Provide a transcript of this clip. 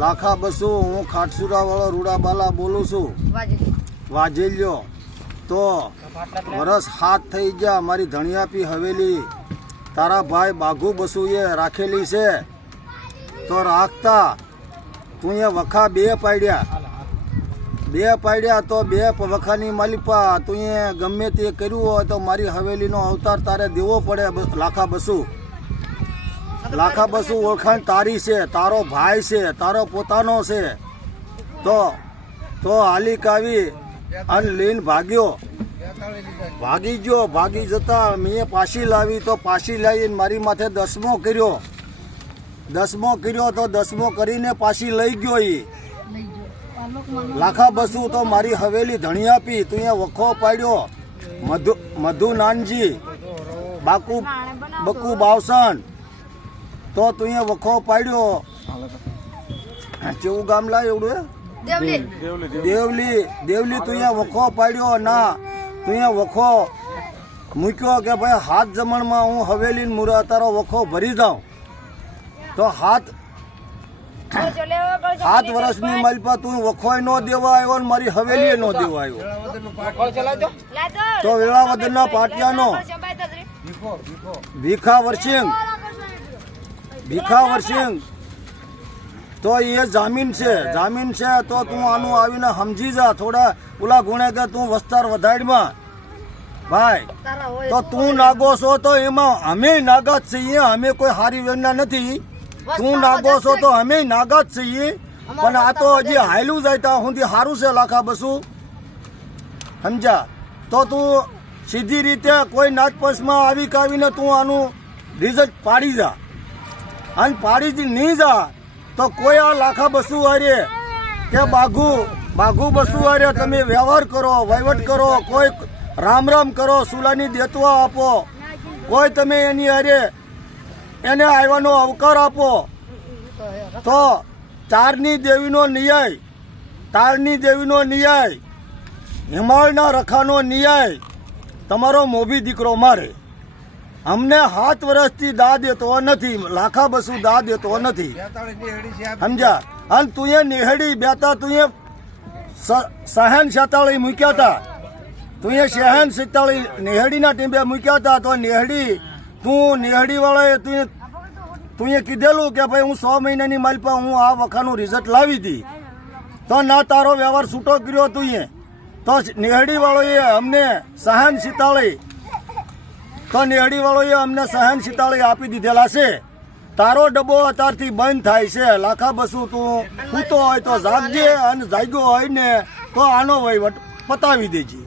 લાખા બસુ હું ખાટસુરા વાળો રૂડાબાલા બોલું છું. વાજેલ્યો. તો વરસ હાથ થઈ ગયા મારી ધણિયાપી હવેલી. તારા ભાઈ બાઘુ બસુએ રાખેલી છે. તો રાખતા તું એ વખા બે પાડ્યા. બે પાડ્યા તો બે વખાની માલિપા તું એ ગમે તે કર્યું હોય તો મારી હવેલીનો અવતાર તારે દેવો પડે લાખા બસુ. લાખા બસુ ઓળખાણ તારી છે, તારો ભાઈ છે, તારો પોતાનો છે. તો તો હાલીક આવી અને લીન ભાગ્યો. ભાગી ગયો, ભાગી જતા મેં પાછી લાવી, તો પાછી લાવીને મારી માથે દસમો કર્યો. દસમો કર્યો તો દસમો કરીને પાછી લઈ ગયો એ લાખા બસુ તો મારી હવેલી ધણી આપી, તું એ વખો પાડ્યો. મધુ મધુ નાનજી, બાકુ, બકુ બાવસન. તો તું અહીંયા વખો પાડ્યો. કેવું ગામ લાય એવડું દેવલી. દેવલી. દેવલી તું અહીંયા વખો પાડ્યો ના. તું અહીંયા વખો. મૂક્યો કે ભાઈ હાથ જમણમાં હું હવેલી મુરા તારો વખો ભરી જાઉં. તો હાથ સાત વર્ષની પર તું વખોય નો દેવા આવ્યો ને મારી હવેલીએ નો દેવા આવ્યો. તો વેળાવદરના ના ભીખા નો ભીખા વર્ષિંગ. તો એ જામીન છે જામીન છે તો તું આનું આવીને સમજી જા. થોડા ઓલા ગુણે કે તું વસ્તાર વધારીમાં. ભાઈ તો તું નાગો છો તો એમાં અમે નાગા જ છીએ અમે કોઈ હારી વેરના નથી. તું નાગો છો તો અમે નાગા જ છીએ. પણ આ તો હજી હાયલું જાય ત્યાં સુધી સારું છે લાખા બસું. સમજ્યા તો તું સીધી રીતે કોઈ નાચપસમાં આવી કાવીને તું આનું રિઝલ્ટ પાડી જા. અને પાડી જ નહીં જા, તો કોઈ આ લાખા બસુ હારે કે બાઘુ બાઘુ બસુ હારે તમે વ્યવહાર કરો, વહીવટ કરો, કોઈ રામ રામ કરો, સુલાની દેતવા આપો. કોઈ તમે એની હારે એને આવવાનો અવકાર આપો. તો ચારની દેવીનો ન્યાય, તારની દેવીનો ન્યાય, હિમાળના રખાનો ન્યાય, તમારો મોભી દીકરો મારે. અમને સાત વર્ષથી દા દેતો નથી લાખા બસુ દા દેતો નથી. સમજ્યા? અને તું એ નિહડી બેતા તું એ સ- સહેન શેતાળી મૂક્યા હતા તું સહેન શેતાળી નિહડીના ટીંબે મૂક્યા હતા તો નિહડી તું નિહડીવાળાએ વાળાએ તું તું કીધેલું કે ભાઈ હું સો મહિનાની માલપા હું આ વખાનું રિઝલ્ટ લાવી હતી તો ના તારો વ્યવહાર છૂટો કર્યો તું તો નિહડીવાળોએ અમને સહન શીતાળી તો નેહડી વાળોએ અમને સહન શીતાળી આપી દીધેલા છે. તારો ડબ્બો અત્યારથી બંધ થાય છે. લાખા બસો તું સૂતો હોય તો જાગજે અને જાગ્યો હોય ને તો આનો વહીવટ પતાવી દેજે.